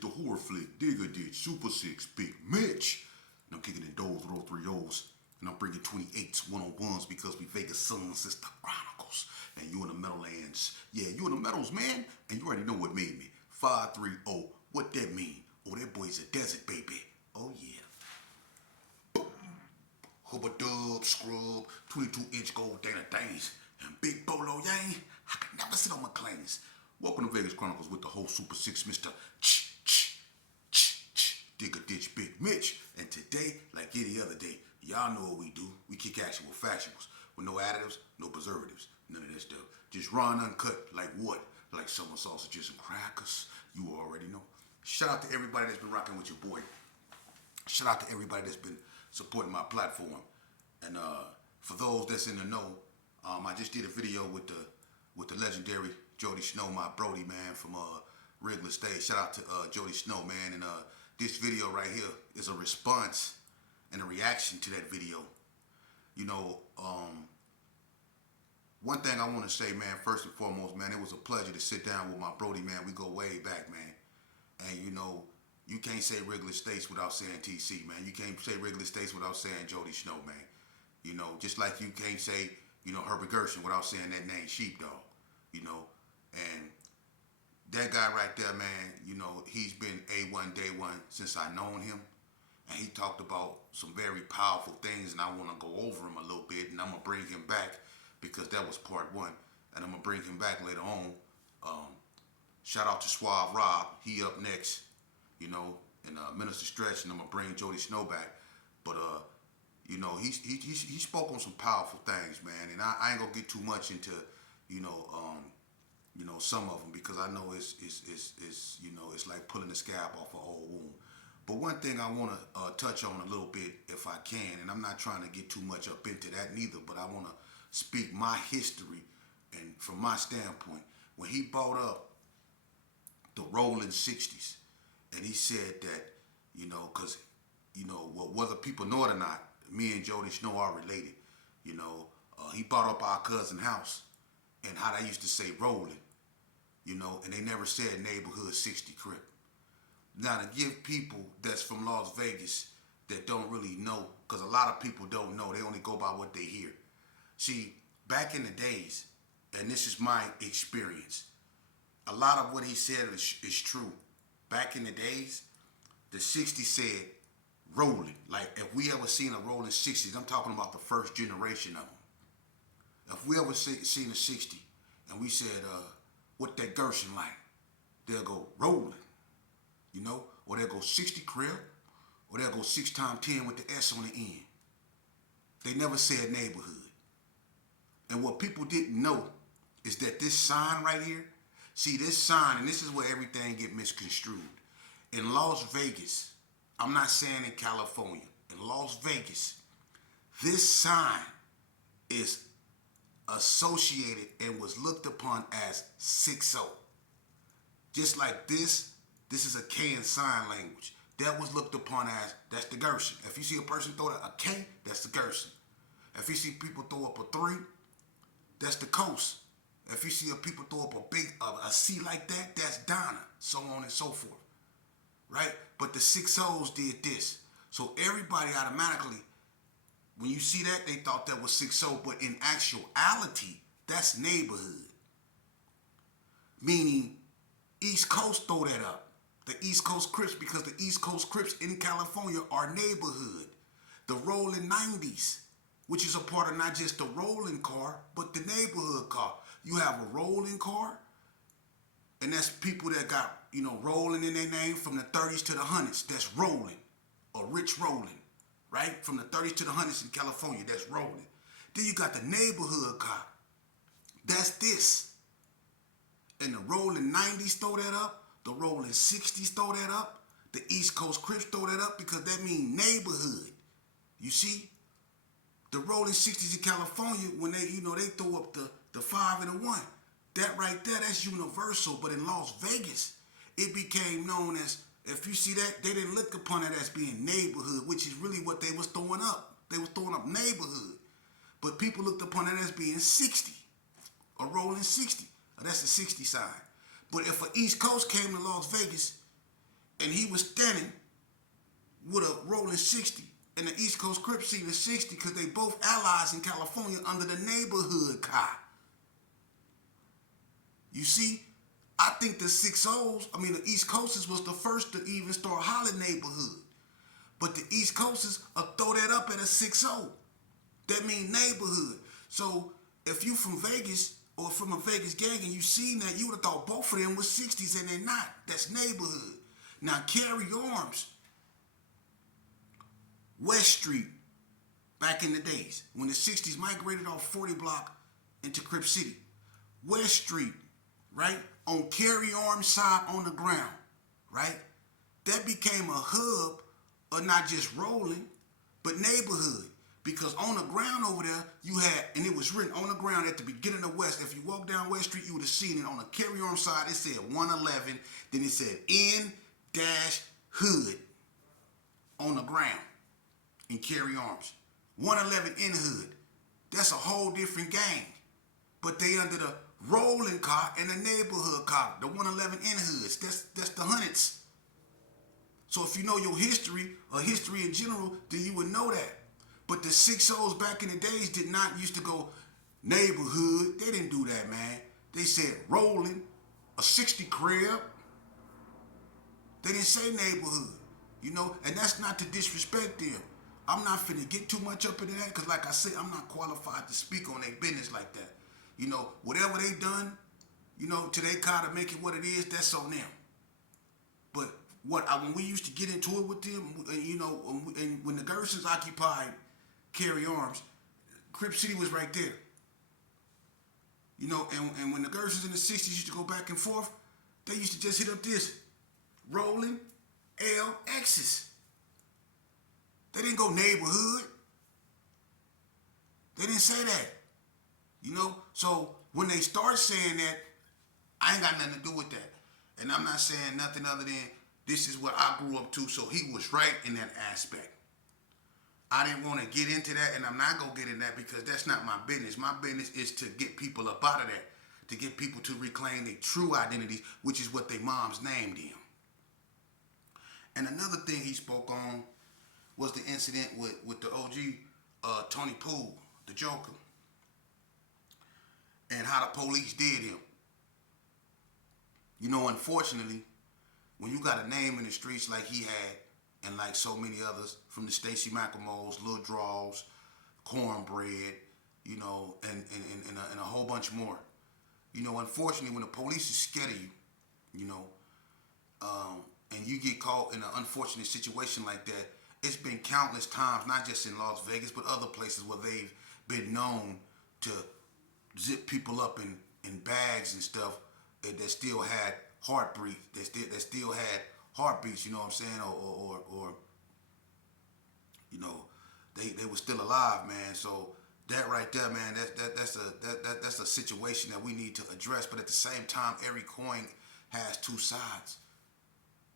the horror flick, Digger Ditch, Super 6, Big Mitch. And I'm kicking in those with all 3 O's. And I'm bringing 28s, 101s because we Vegas sons. It's the Chronicles. And you in the Meadowlands. Yeah, you in the Meadows, man. And you already know what made me. 530. What that mean? Oh, that boy's a desert, baby. Oh, yeah. Hubba Dub, Scrub, 22-inch gold Dana Danes, and Big Bolo Yang. I can never sit on my claims. Welcome to Vegas Chronicles with the whole Super 6, Mr. Digger Ditch Big Mitch. And today, like any other day, y'all know what we do. We kick action with factuals, with no additives, no preservatives, none of that stuff. Just raw and uncut, like what? Like summer sausages and crackers. You already know. Shout out to everybody that's been rocking with your boy. Shout out to everybody that's been supporting my platform. And for those that's in the know, I just did a video with the legendary Jody Snow, my Brody, man, from Wrigley State. Shout out to Jody Snow, man. And this video right here is a response and a reaction to that video. You know, one thing I want to say, man, first and foremost, man, it was a pleasure to sit down with my Brody, man. We go way back, man. And, you know, you can't say Wrigley States without saying TC, man. You can't say Wrigley States without saying Jody Snow, man. You know, just like you can't say, you know, Herbert Gershon without saying that name, Sheepdog. You know, and that guy right there, man, you know, he's been A1 day one since I known him. And he talked about some very powerful things, and I want to go over him a little bit, and I'm going to bring him back because that was part one. And I'm going to bring him back later on. Shout out to Suave Rob. He up next, you know, and Minister Stretch, and I'm going to bring Jody Snow back. But, you know, he spoke on some powerful things, man. And I ain't going to get too much into, you know, some of them because I know it's you know, it's like pulling the scab off an old wound. But one thing I want to touch on a little bit, if I can, and I'm not trying to get too much up into that neither, but I want to speak my history and from my standpoint. When he brought up the rolling 60s, and he said that, you know, because, you know, whether people know it or not, me and Jody Snow are related. You know, he brought up our cousin house and how they used to say rolling, you know, and they never said neighborhood 60 crib. Now, to give people that's from Las Vegas that don't really know, because a lot of people don't know, they only go by what they hear. See, back in the days, and this is my experience, a lot of what he said is true. Back in the days, the 60s said rolling. Like, if we ever seen a rolling 60s, I'm talking about the first generation of them. If we ever seen a 60 and we said, what that Gershon like, they'll go rolling, you know, or they'll go 60 crib, or they'll go 6 times 10 with the S on the end. They never said neighborhood. And what people didn't know is that this sign right here, see this sign, and this is where everything get misconstrued. In Las Vegas, I'm not saying in California, in Las Vegas, this sign is associated and was looked upon as 6-0. Just like this is a K in sign language. That was looked upon as, that's the Gershon. If you see a person throw a K, that's the Gershon. If you see people throw up a 3, that's the coast. If you see people throw up a C like that, that's Donna, so on and so forth. Right? But the 6-0s did this. So everybody automatically, when you see that, they thought that was 6-0, but in actuality, that's neighborhood. Meaning, East Coast throw that up. The East Coast Crips, because the East Coast Crips in California are neighborhood. The rolling 90s, which is a part of not just the rolling car, but the neighborhood car. You have a rolling car, and that's people that got, you know, rolling in their name from the 30s to the 100s. That's rolling, or rich rolling, right? From the 30s to the 100s in California, that's rolling. Then you got the neighborhood car. That's this. And the rolling 90s throw that up. The rolling 60s throw that up. The East Coast Crips throw that up because that means neighborhood. You see? The rolling 60s in California, when they, you know, they throw up the 5 and the 1. That right there, that's universal. But in Las Vegas, it became known as, if you see that, they didn't look upon it as being neighborhood, which is really what they was throwing up. They was throwing up neighborhood. But people looked upon it as being 60, or rolling 60. That's the 60 side. But if an East Coast came to Las Vegas, and he was standing with a rolling 60, and the East Coast Crip seen the 60 because they both allies in California under the neighborhood car. You see, I think the 6-0s, the East Coasters was the first to even start hollering neighborhood. But the East Coasters will throw that up at a 6-0. That mean neighborhood. So if you from Vegas or from a Vegas gang and you seen that, you would have thought both of them was 60s, and they're not. That's neighborhood. Now carry arms. West Street, back in the days, when the 60s migrated off 40 block into Crip City. West Street, right? On carry arm side on the ground, right? That became a hub of not just rolling, but neighborhood. Because on the ground over there, you had, and it was written on the ground at the beginning of West. If you walk down West Street, you would have seen it on the carry arm side. It said 111, then it said N-Hood on the ground in carry arms. 111 in hood. That's a whole different gang. But they under the rolling car and the neighborhood car, the 111 in hoods. That's the hundreds. So if you know your history or history in general, then you would know that. But the 6-0s back in the days did not used to go neighborhood. They didn't do that, man. They said rolling, a 60 crib. They didn't say neighborhood, and that's not to disrespect them. I'm not finna get too much up into that because, like I said, I'm not qualified to speak on their business like that. Whatever they done, to their car to make it what it is, that's on them. But when we used to get into it with them, and when the Gersons occupied carry arms, Crip City was right there. And when the Gersons in the 60s used to go back and forth, they used to just hit up this rolling LXs. They didn't go neighborhood. They didn't say that. So when they start saying that, I ain't got nothing to do with that. And I'm not saying nothing other than this is what I grew up to, so he was right in that aspect. I didn't want to get into that, and I'm not going to get in that because that's not my business. My business is to get people up out of that, to get people to reclaim their true identities, which is what their moms named them. And another thing he spoke on was the incident with the OG, Tony Poole, the Joker, and how the police did him. Unfortunately, when you got a name in the streets like he had, and like so many others, from the Stacey McElmoes, Lil Draws, Cornbread, and a whole bunch more. Unfortunately, when the police is scared of you, and you get caught in an unfortunate situation like that, it's been countless times, not just in Las Vegas, but other places where they've been known to zip people up in bags and stuff that still had heartbeats, that still had heartbeats, you know what I'm saying, or they were still alive, man. So that right there, man, that's a situation that we need to address. But at the same time, every coin has two sides.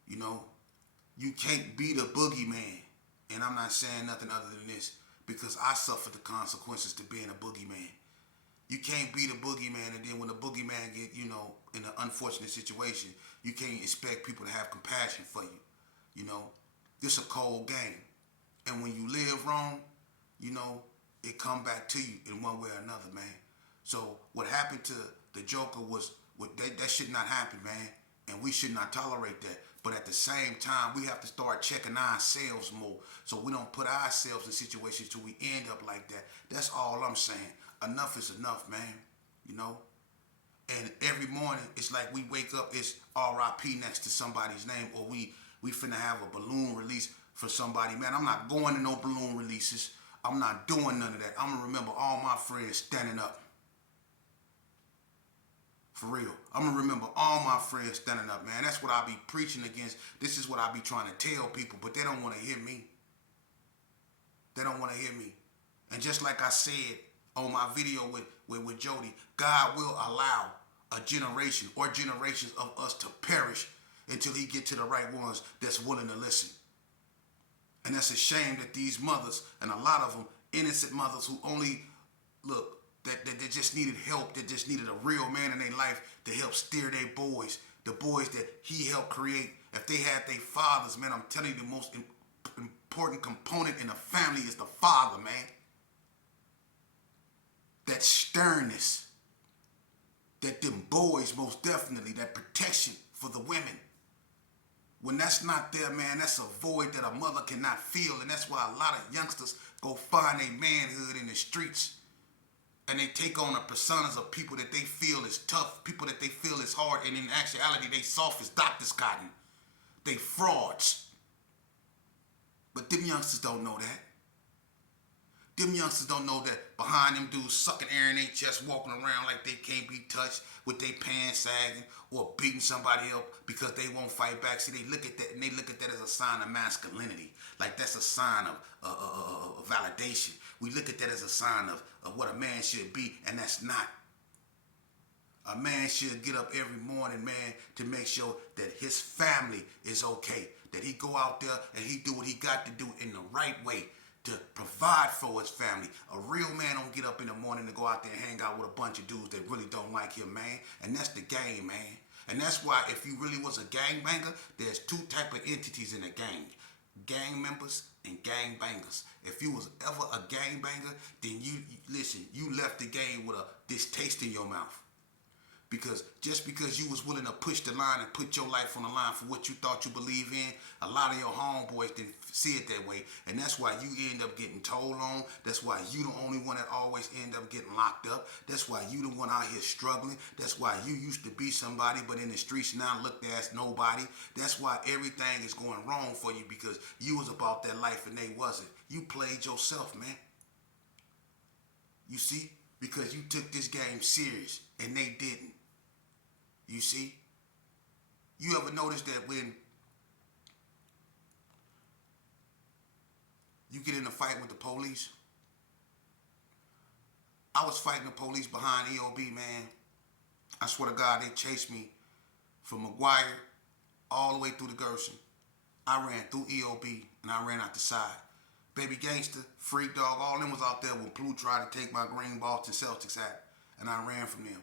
You can't be the boogeyman. And I'm not saying nothing other than this because I suffered the consequences to being a boogeyman. You can't be the boogeyman, and then when the boogeyman get, in an unfortunate situation, you can't expect people to have compassion for you. This a cold game. And when you live wrong, it come back to you in one way or another, man. So what happened to the Joker was, that should not happen, man. And we should not tolerate that. But at the same time, we have to start checking ourselves more so we don't put ourselves in situations till we end up like that. That's all I'm saying. Enough is enough, man. And every morning, it's like we wake up, it's R.I.P. next to somebody's name, or we finna have a balloon release for somebody. Man, I'm not going to no balloon releases. I'm not doing none of that. I'm gonna remember all my friends standing up. For real. I'm going to remember all my friends standing up, man. That's what I be preaching against. This is what I be trying to tell people, but they don't want to hear me. They don't want to hear me. And just like I said on my video with Jody, God will allow a generation or generations of us to perish until he get to the right ones that's willing to listen. And that's a shame that these mothers, and a lot of them, innocent mothers who only, look, that they just needed help, that just needed a real man in their life to help steer their boys, the boys that he helped create If they had their fathers, man, I'm telling you, the most important component in a family is the father, man. That sternness, that them boys, most definitely, that protection for the women. When that's not there, man, that's a void that a mother cannot fill. And that's why a lot of youngsters go find a manhood in the streets. And they take on the personas of people that they feel is tough, people that they feel is hard. And in actuality, they soft as Dr. Cotton. They frauds. But them youngsters don't know that. Them youngsters don't know that behind them dudes sucking air in their chest, walking around like they can't be touched with their pants sagging or beating somebody up because they won't fight back. See, they look at that and they look at that as a sign of masculinity. Like that's a sign of validation. We look at that as a sign of what a man should be, and that's not. A man should get up every morning, man, to make sure that his family is okay. That he go out there and he do what he got to do in the right way to provide for his family. A real man don't get up in the morning to go out there and hang out with a bunch of dudes that really don't like him, man. And that's the game, man. And that's why if you really was a gangbanger, there's two type of entities in a gang. Gang members and gang bangers. If you was ever a gangbanger, then you left the game with a distaste in your mouth. Because just because you was willing to push the line and put your life on the line for what you thought you believe in, a lot of your homeboys didn't see it that way. And that's why you end up getting told on. That's why you the only one that always end up getting locked up. That's why you the one out here struggling. That's why you used to be somebody, but in the streets now looked as nobody. That's why everything is going wrong for you, because you was about that life and they wasn't. You played yourself, man. You see? Because you took this game serious and they didn't. You see? You ever notice that when you get in a fight with the police? I was fighting the police behind EOB, man. I swear to God, they chased me from McGuire all the way through the Gerson. I ran through EOB and I ran out the side. Baby Gangster, Freak Dog, all them was out there when Blue tried to take my green Boston Celtics hat, and I ran from them.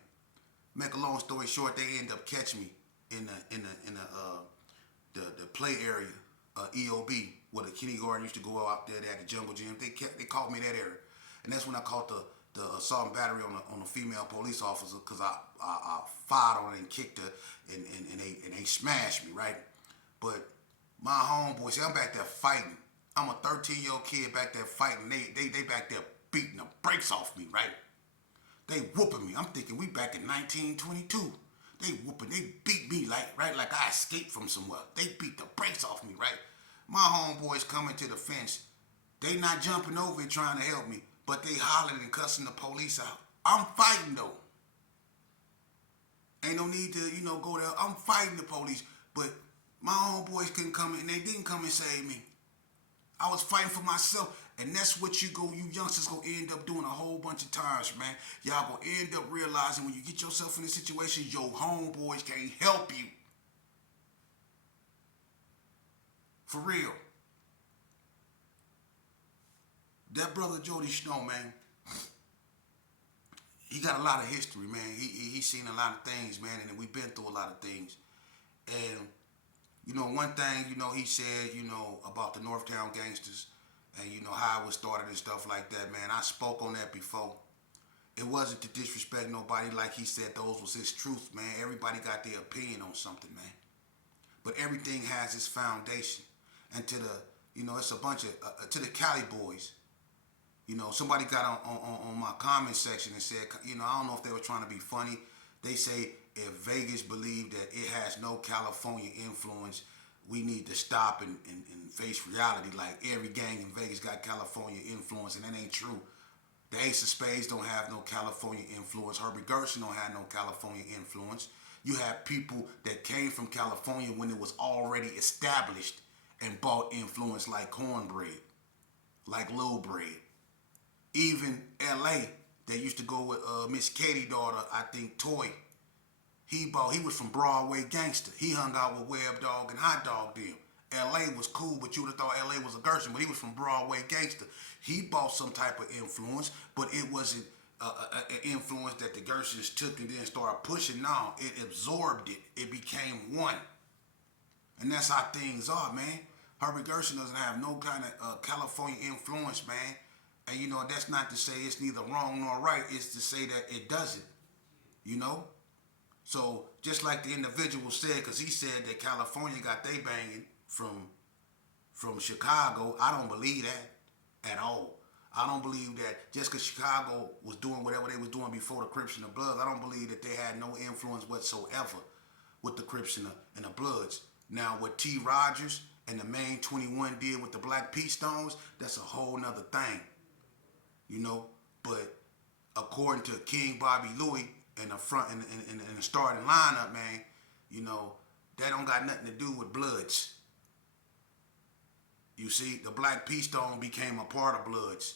Make a long story short, they end up catching me in the play area, EOB, where the kindergarten used to go out there. They had the jungle gym. They caught me in that area, and that's when I caught the assault and battery on a female police officer, because I fired on her and kicked her, and they smashed me, right. But my homeboy, see, I'm back there fighting. I'm a 13-year-old kid back there fighting. They back there beating the brakes off me, right. They whooping me. I'm thinking we back in 1922. They beat me like I escaped from somewhere. They beat the brakes off me, right? My homeboys coming to the fence. They not jumping over and trying to help me, but they hollering and cussing the police out. I'm fighting though. Ain't no need to, go there. I'm fighting the police, but my homeboys couldn't come in, and they didn't come and save me. I was fighting for myself. And that's what you youngsters gonna end up doing a whole bunch of times, man. Y'all gonna end up realizing when you get yourself in a situation, your homeboys can't help you. For real. That brother Jody Snow, man, he got a lot of history, man. He's seen a lot of things, man, and we've been through a lot of things. And, one thing, he said, about the Northtown gangsters, and how it was started and stuff like that, man. I spoke on that before. It wasn't to disrespect nobody. Like he said, those was his truth, man. Everybody got their opinion on something, man. But everything has its foundation. And to the, it's a bunch of, to the Cali boys, somebody got on my comment section and said, I don't know if they were trying to be funny. They say, if Vegas believed that it has no California influence, we need to stop and face reality. Like every gang in Vegas got California influence, and that ain't true. The Ace of Spades don't have no California influence. Herbie Gerson don't have no California influence. You have people that came from California when it was already established and bought influence like Cornbread, like Lil Bread. Even L.A., they used to go with Miss Katie's daughter, I think, Toy. He was from Broadway Gangster. He hung out with Web Dog and Hot Dog them. L.A. was cool, but you would have thought L.A. was a Gerson, but he was from Broadway Gangster. He bought some type of influence, but it wasn't an influence that the Gersons took and then started pushing. No, it absorbed it. It became one. And that's how things are, man. Herbert Gershon doesn't have no kind of California influence, man. And you know, that's not to say it's neither wrong nor right. It's to say that it doesn't, you know. So just like the individual said, because he said that California got they banging from Chicago, I don't believe that at all. I don't believe that just because Chicago was doing whatever they was doing before the Crips and the Bloods, I don't believe that they had no influence whatsoever with the Crips and the Bloods. Now, what T. Rogers and the Main 21 did with the Black P. Stones, that's a whole nother thing, you know. But according to King Bobby Louie and the front and the starting lineup, man, you know, that don't got nothing to do with Bloods. You see, the Black P. Stone became a part of Bloods,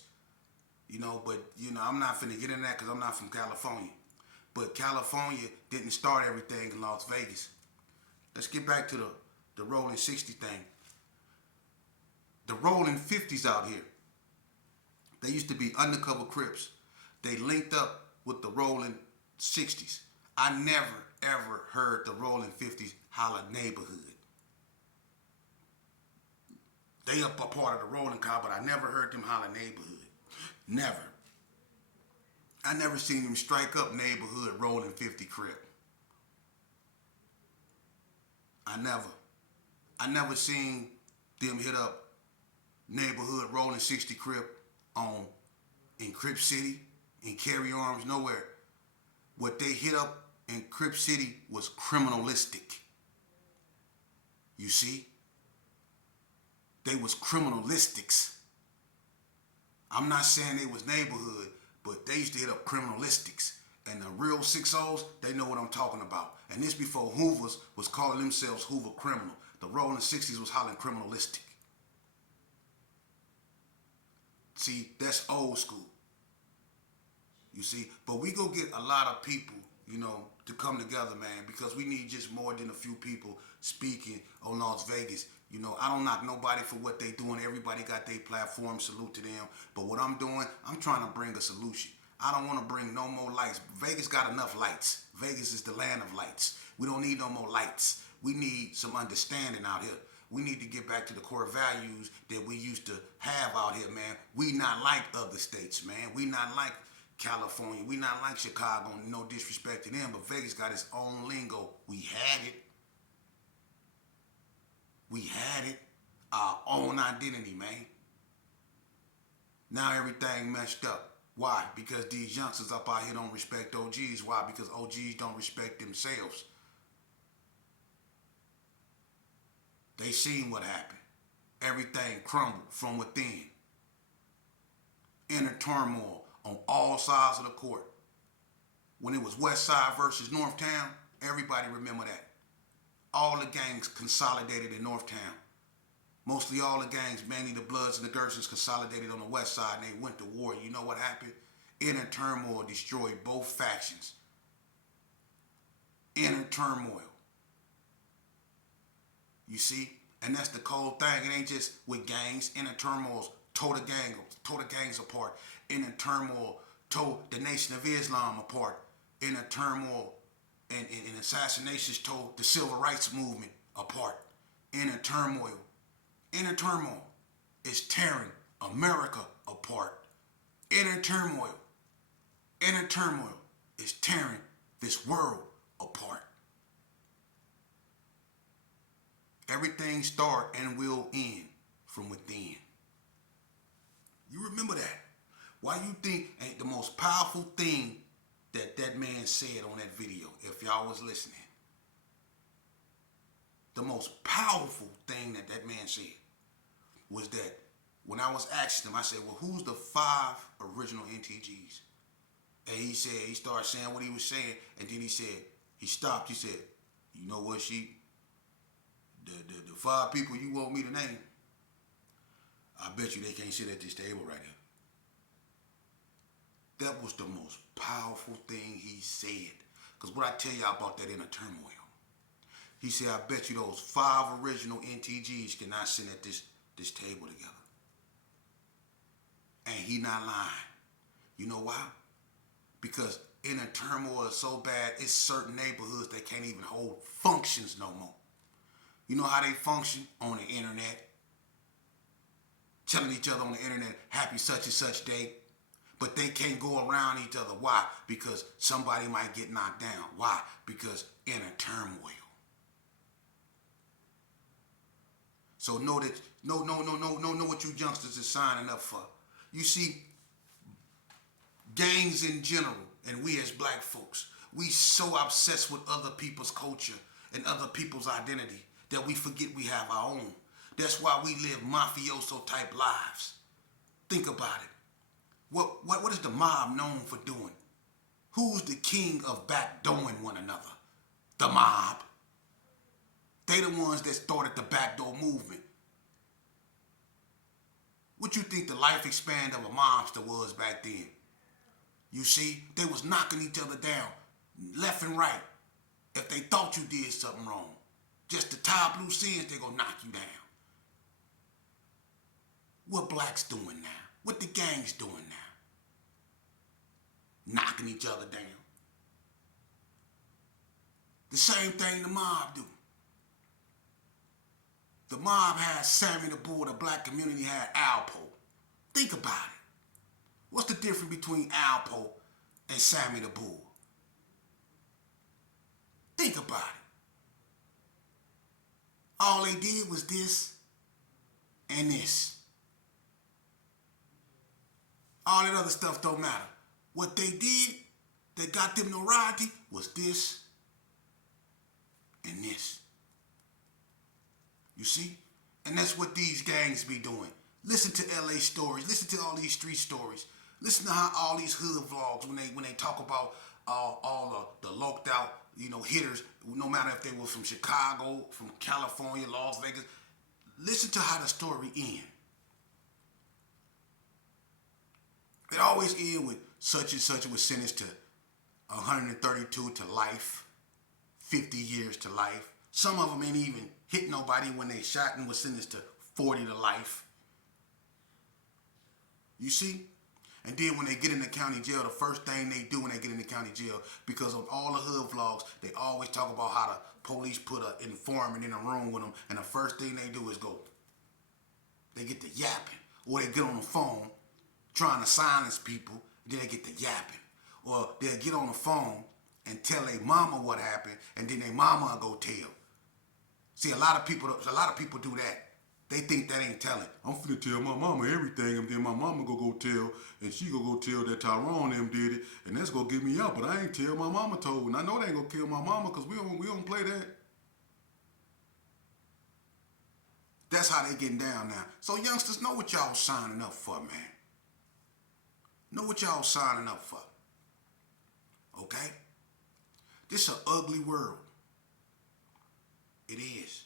you know. But you know, I'm not finna get into that because I'm not from California. But California didn't start everything in Las Vegas. Let's get back to the Rolling 60 thing. The Rolling 50s out here, they used to be undercover Crips. They linked up with the Rolling 60s. I never, ever heard the Rolling 50s holler neighborhood. They up a part of the Rolling Car, but I never heard them holler neighborhood. Never. I never seen them strike up neighborhood Rolling 50 Crip. I never seen them hit up neighborhood Rolling 60 Crip in Crip City, in Carry Arms, nowhere. What they hit up in Crip City was criminalistic. You see? They was criminalistics. I'm not saying they was neighborhood, but they used to hit up criminalistics. And the real 6-0s, they know what I'm talking about. And this before Hoovers was calling themselves Hoover Criminal. The Rolling 60s was hollering criminalistic. See, that's old school. You see, but we go get a lot of people, you know, to come together, man, because we need just more than a few people speaking on Las Vegas. You know, I don't knock nobody for what they doing. Everybody got their platform. Salute to them. But what I'm doing, I'm trying to bring a solution. I don't want to bring no more lights. Vegas got enough lights. Vegas is the land of lights. We don't need no more lights. We need some understanding out here. We need to get back to the core values that we used to have out here, man. We not like other states, man. We not like California. We not like Chicago. No disrespect to them, but Vegas got its own lingo. We had it. We had it. Our own identity, man. Now everything messed up. Why? Because these youngsters up out here don't respect OGs. Why? Because OGs don't respect themselves. They seen what happened. Everything crumbled from within. Inner turmoil on all sides of the court. When it was West Side versus Northtown, everybody remember that. All the gangs consolidated in Northtown. Mostly all the gangs, mainly the Bloods and the Gershons, consolidated on the West Side, and they went to war. You know what happened? Inner turmoil destroyed both factions. Inner turmoil. You see? And that's the cold thing. It ain't just with gangs. Inner turmoils tore the gangs apart. Inner turmoil tore the Nation of Islam apart. Inner turmoil and assassinations tore the Civil Rights Movement apart. Inner turmoil is tearing America apart. Inner turmoil is tearing this world apart. Everything start and will end from within. You remember that. Why you think ain't the most powerful thing that man said on that video, if y'all was listening? The most powerful thing that man said was that when I was asking him, I said, well, who's the 5 original NTGs? And he started saying what he was saying, and then he stopped. He said, you know what, Sheep? The 5 people you want me to name, I bet you they can't sit at this table right here. That was the most powerful thing he said. Because what I tell y'all about that inner turmoil, he said, I bet you those 5 original NTGs cannot sit at this table together. And he not lying. You know why? Because inner turmoil is so bad, it's certain neighborhoods that can't even hold functions no more. You know how they function on the internet, telling each other on the internet, happy such and such day. But they can't go around each other. Why? Because somebody might get knocked down. Why? Because inner turmoil. So know what you youngsters are signing up for. You see, gangs in general, and we as black folks, we so obsessed with other people's culture and other people's identity that we forget we have our own. That's why we live mafioso type lives. Think about it. What is the mob known for doing? Who's the king of backdooring one another? The mob. They the ones that started the backdoor movement. What you think the life span of a mobster was back then? You see, they was knocking each other down left and right. If they thought you did something wrong, just to tie up loose ends, they gonna knock you down. What blacks doing now? What the gangs doing now? Knocking each other down. The same thing the mob do. The mob had Sammy the Bull, the black community had Alpo. Think about it. What's the difference between Alpo and Sammy the Bull? Think about it. All they did was this and this. All that other stuff don't matter. What they did that got them notoriety was this and this. You see? And that's what these gangs be doing. Listen to LA stories. Listen to all these street stories. Listen to how all these hood vlogs, when they talk about all the loped out, hitters, no matter if they were from Chicago, from California, Las Vegas. Listen to how the story ends. It always ends with such and such was sentenced to 132 to life, 50 years to life. Some of them ain't even hit nobody when they shot and was sentenced to 40 to life. You see? And then when they get in the county jail, the first thing they do when they get in the county jail, because of all the hood vlogs, they always talk about how the police put an informant in a room with them, and the first thing they do is go. They get to yapping, or they get on the phone trying to silence people, then they get to yapping. Or they'll get on the phone and tell their mama what happened, and then their mama will go tell. See, a lot of people do that. They think that ain't telling. I'm finna tell my mama everything, and then my mama go tell, and she go tell that Tyrone them did it, and that's gonna get me out. But I ain't tell my mama told, and I know they ain't gonna kill my mama because we don't play that. That's how they getting down now. So youngsters, know what y'all signing up for, man. Know what y'all signing up for. Okay? This an ugly world. It is.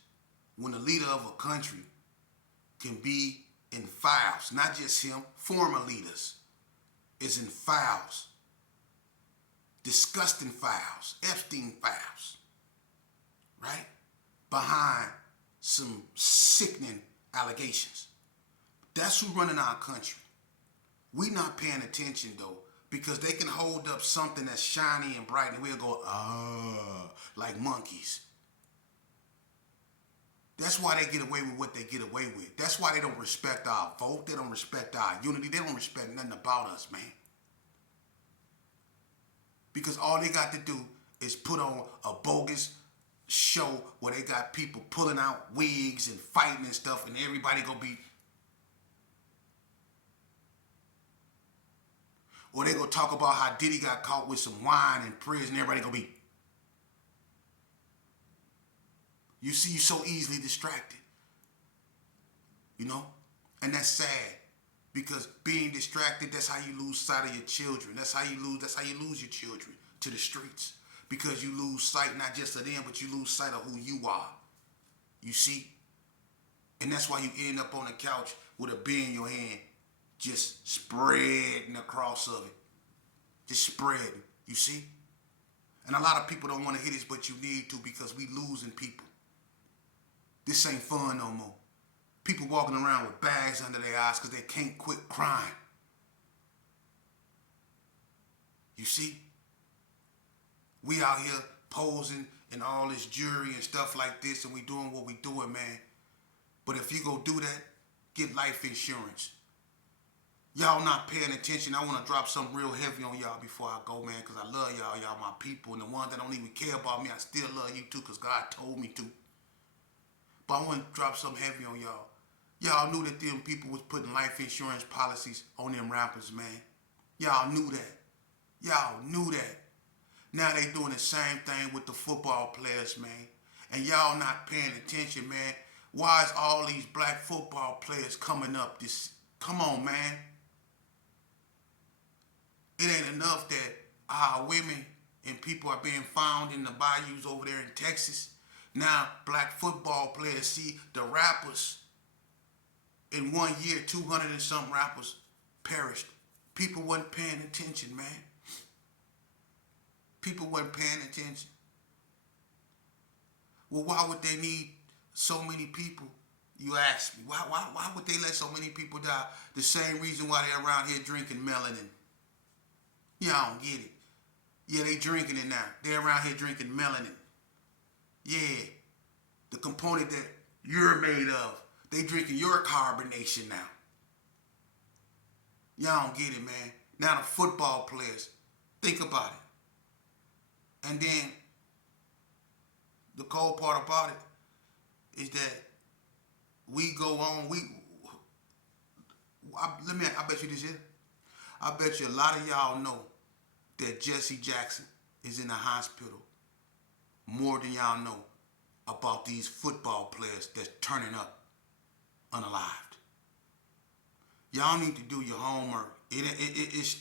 When the leader of a country can be in files, not just him, former leaders is in files. Disgusting files, Epstein files, right? Behind some sickening allegations. That's who's running our country. We not paying attention though, because they can hold up something that's shiny and bright and we'll go, like monkeys. That's why they get away with what they get away with. That's why they don't respect our vote. They don't respect our unity. They don't respect nothing about us, man. Because all they got to do is put on a bogus show where they got people pulling out wigs and fighting and stuff, and everybody gonna be. Or they gonna talk about how Diddy got caught with some wine in prison, everybody gonna be. You see, you're so easily distracted. And that's sad. Because being distracted, that's how you lose sight of your children. That's how you lose your children to the streets. Because you lose sight not just of them, but you lose sight of who you are. You see? And that's why you end up on the couch with a beer in your hand, just spreading across of it. Just spreading. You see? And a lot of people don't want to hear this, but you need to, because we losing people. This ain't fun no more. People walking around with bags under their eyes because they can't quit crying. You see? We out here posing and all this jury and stuff like this, and we doing what we doing, man. But if you go do that, get life insurance. Y'all not paying attention. I want to drop something real heavy on y'all before I go, man, because I love y'all. Y'all my people. And the ones that don't even care about me, I still love you too, because God told me to. But I want to drop something heavy on y'all. Y'all knew that them people was putting life insurance policies on them rappers, man. Y'all knew that. Y'all knew that. Now they doing the same thing with the football players, man. And y'all not paying attention, man. Why is all these black football players coming up this? Come on, man. It ain't enough that our women and people are being found in the bayous over there in Texas. Now black football players see the rappers. In 1 year, 200 and some rappers perished. People wasn't paying attention, man. People wasn't paying attention. Well, why would they need so many people? You ask me. Why would they let so many people die? The same reason why they're around here drinking melanin. Y'all don't get it. Yeah, they drinking it now. They're around here drinking melanin. Yeah. The component that you're made of. They drinking your carbonation now. Y'all don't get it, man. Now the football players. Think about it. And then the cold part about it is that we go on, I bet you this here. I bet you a lot of y'all know that Jesse Jackson is in the hospital more than y'all know about these football players that's turning up unalived. Y'all need to do your homework. It's